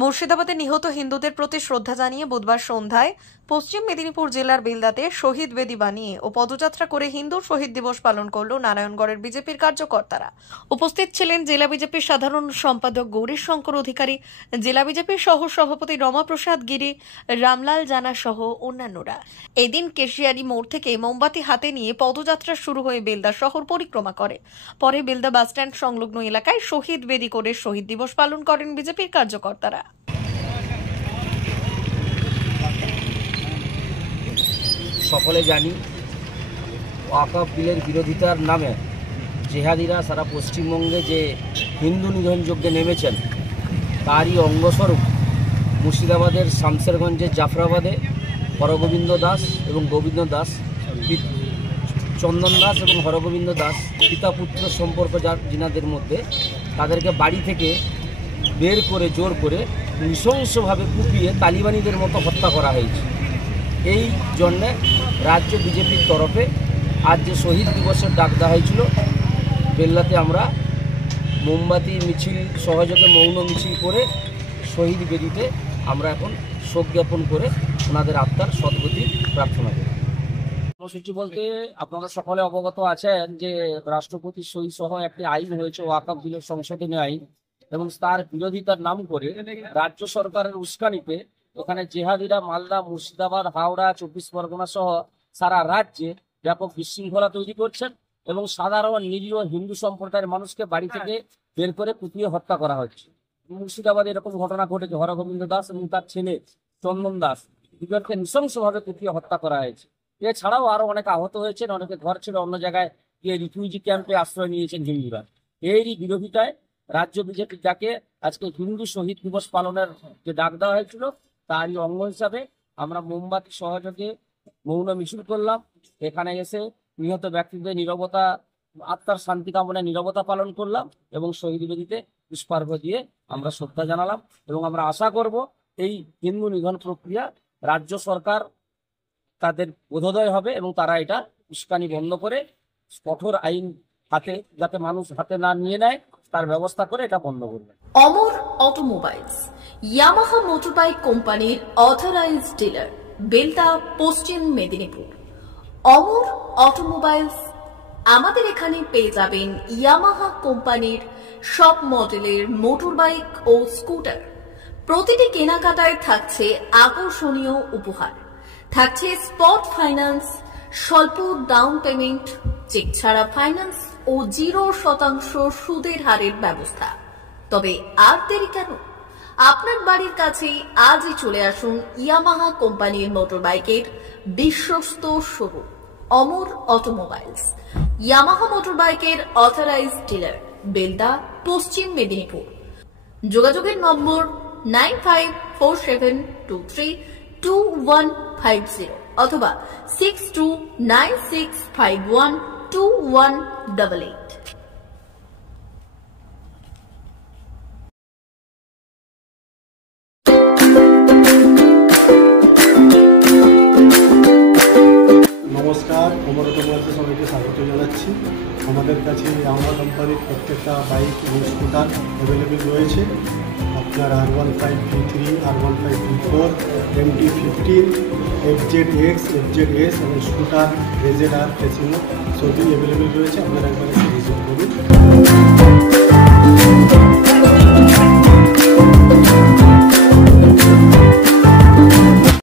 মুর্শিদাবাদে নিহত হিন্দুদের প্রতি শ্রদ্ধা জানিয়ে বুধবার সন্ধ্যায় পশ্চিম মেদিনীপুর জেলার বেলদাতে শহীদ বেদি বানিয়ে ও পদযাত্রা করে হিন্দু শহীদ দিবস পালন করল নারায়ণগড়ের বিজেপির কার্যকর্তারা। উপস্থিত ছিলেন জেলা বিজেপির সাধারণ সম্পাদক গৌরীশঙ্কর অধিকারী, জেলা বিজেপির সহ সভাপতি রমাপ্রসাদ গিরি, রামলাল জানা সহ অন্যান্যরা। এদিন কেশিয়ারি মোড় থেকে মোমবাতি হাতে নিয়ে পদযাত্রা শুরু হয়ে বেলদা শহর পরিক্রমা করে। পরে বেলদা বাসস্ট্যান্ড সংলগ্ন এলাকায় শহীদ বেদি করে শহীদ দিবস পালন করেন বিজেপির কার্যকর্তারা। সকলে জানি ওয়াকফ বিলের বিরোধিতার নামে জেহাদিরা সারা পশ্চিমবঙ্গে যে হিন্দু নিধন যজ্ঞে নেমেছেন তারই অঙ্গস্বরূপ মুর্শিদাবাদের শামসেরগঞ্জের জাফরাবাদে হরগোবিন্দ দাস এবং গোবিন্দ দাস, চন্দন দাস এবং হরগোবিন্দ দাস পিতা পুত্র সম্পর্ক যিনাদের মধ্যে, তাদেরকে বাড়ি থেকে বের করে জোর করে নৃশংসভাবে কুপিয়ে তালিবানিদের মতো হত্যা করা হয়েছে। এই জন্যে রাজ্য বিজেপির তরফে আজ যে শহীদ দিবসের ডাক দেওয়া হয়েছিল, বেল্লাতে আমরা মোমবাতি মিছিল সহযোগে মৌন মিছিল করে শহীদ বেদিতে আমরা এখন শোক জ্ঞাপন করে ওনাদের আত্মার সদ্গতি প্রার্থনা করি। কর্মসূচি বলতে আপনারা সকলে অবগত আছেন যে রাষ্ট্রপতি সই সহ একটি আইন হয়েছে ওয়াকফ বিলের সংশোধনী আইন, এবং তার বিরোধিতার নাম করে রাজ্য সরকারের উস্কানিতে এখানে জেহাদিরা মালদা, মুর্শিদাবাদ, হাওড়া, 24 পরগনা সহ সারা রাজ্যে ব্যাপক বিশৃঙ্খলা তৈরি করছেন এবং সাধারণ নিরীহ হিন্দু সম্প্রদায়ের মানুষকে বাড়ি থেকে বের করে কুপিয়ে হত্যা করা হচ্ছে। মুর্শিদাবাদে এরকম ঘটনা ঘটেছে, হরগোবিন্দ দাস এবং তার ছেলে চন্দন দাস দুজনকে নৃশংসভাবে কুপিয়ে হত্যা করা হয়েছে। এছাড়াও আরো অনেক আহত হয়েছেন, অনেকে ঘর ছিল অন্য জায়গায় গিয়ে রিফিউজি ক্যাম্পে আশ্রয় নিয়েছেন হিন্দুরা। এরই বিরোধিতায় রাজ্য বিজেপির ডাকে আজকে হিন্দু শহীদ দিবস পালনের যে ডাক দেওয়া হয়েছিল তারই অঙ্গ হিসাবে আমরা মোমবাতি সহযোগে মৌন মিছিল করলাম। এখানে এসে নিহত ব্যক্তিদের নীরবতা, আত্মার শান্তি কামনায় নীরবতা পালন করলাম এবং শহীদ বেদিতে পুষ্পার্ঘ্য দিয়ে আমরা শ্রদ্ধা জানালাম। এবং আমরা আশা করব এই হিন্দু নিধন প্রক্রিয়া রাজ্য সরকার তাদের বোধোদয় হবে এবং তারা এটা উস্কানি বন্ধ করে কঠোর আইন হাতে যাতে মানুষ হাতে না নিয়ে নেয় তার ব্যবস্থা করে এটা বন্ধ করবে। অমর অটোমোবাইলস, ইয়ামাহা মোটরবাইক কোম্পানির অথরাইজড ডিলার, বেলদা, পশ্চিম মেদিনীপুর। অমর অটোমোবাইলস, আমাদের এখানে পেয়ে যাবেন ইয়ামাহা কোম্পানির সব মডেলের মোটরবাইক ও স্কুটার। প্রতিটি কেনাকাটায় থাকছে আকর্ষণীয় উপহার, থাকছে স্পট ফাইন্যান্স, স্বল্প ডাউন পেমেন্ট, চেক ছাড়া ফাইন্যান্স ও 0% সুদের হারের ব্যবস্থা। তবে আর দেরি কেন? আপনার বাড়ির কাছেই আজই চলে আসুন ইয়ামাহা কোম্পানির মোটরবাইকের বিশ্বস্ত শোরুম অমর অটোমোবাইলস, ইয়ামাহা মোটরবাইকের অথরাইজড ডিলার, বেলদা, পশ্চিম মেদিনীপুর। যোগাযোগের নম্বর 9547232150 অথবা 6296512188। নমস্কার, অমর অটোমোবাইলসে সবাইকে স্বাগত জানাচ্ছি। আমাদের কাছে ইয়ামাহা কোম্পানির প্রত্যেকটা বাইক এবং স্কুটার অ্যাভেলেবেল রয়েছে। আপনার R15V3, R15V4, MT15, FZX, FZS এবং স্কুটার RZR, ফেসিনো সবই অ্যাভেলেবেল রয়েছে। আপনারা একবার ভিজিট করুন।